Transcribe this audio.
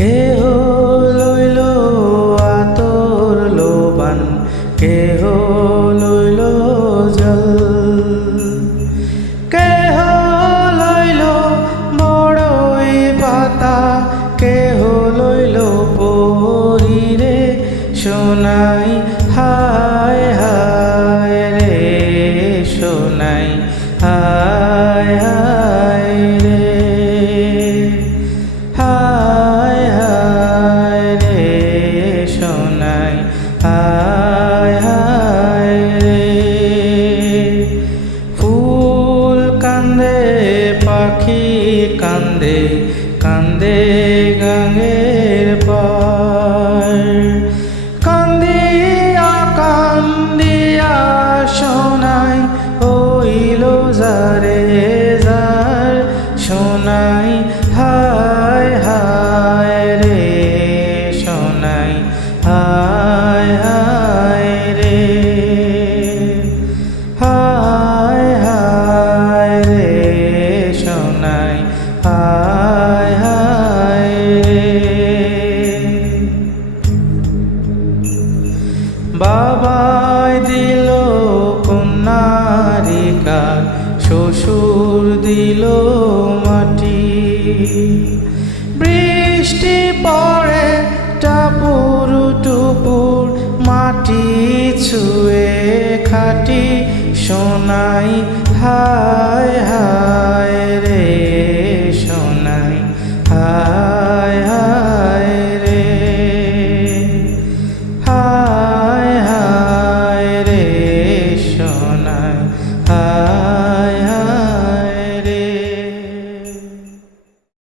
কেহ লইল আতর লোবান, কেহ লইল জল, কেহ লইল বড়ই পাতা, কেহ লইল পরিরে সোনাই। হায় হায় রে সোনাই, হায় হায় রে, হায় হায় রে সোনাই, হায় হায় রে। ফুল কান্দে পাখি কান্দে, কান্দে গাঙ্গের পার, কান্দিয়া কান্দিয়া সোনাই হইল যারে যার সোনাই। হায় হায় রে সোনাই, হায় হায় রে, হায় হায় রে সোনাই, হায় হায় রে। বাবাই দিল কন্যারিকার, শ্বশুর দিল মাটি, বৃষ্টি পড়ে টাপুর টুপুর, মাটি ছুঁয়ে খাটি সোনাই। হায়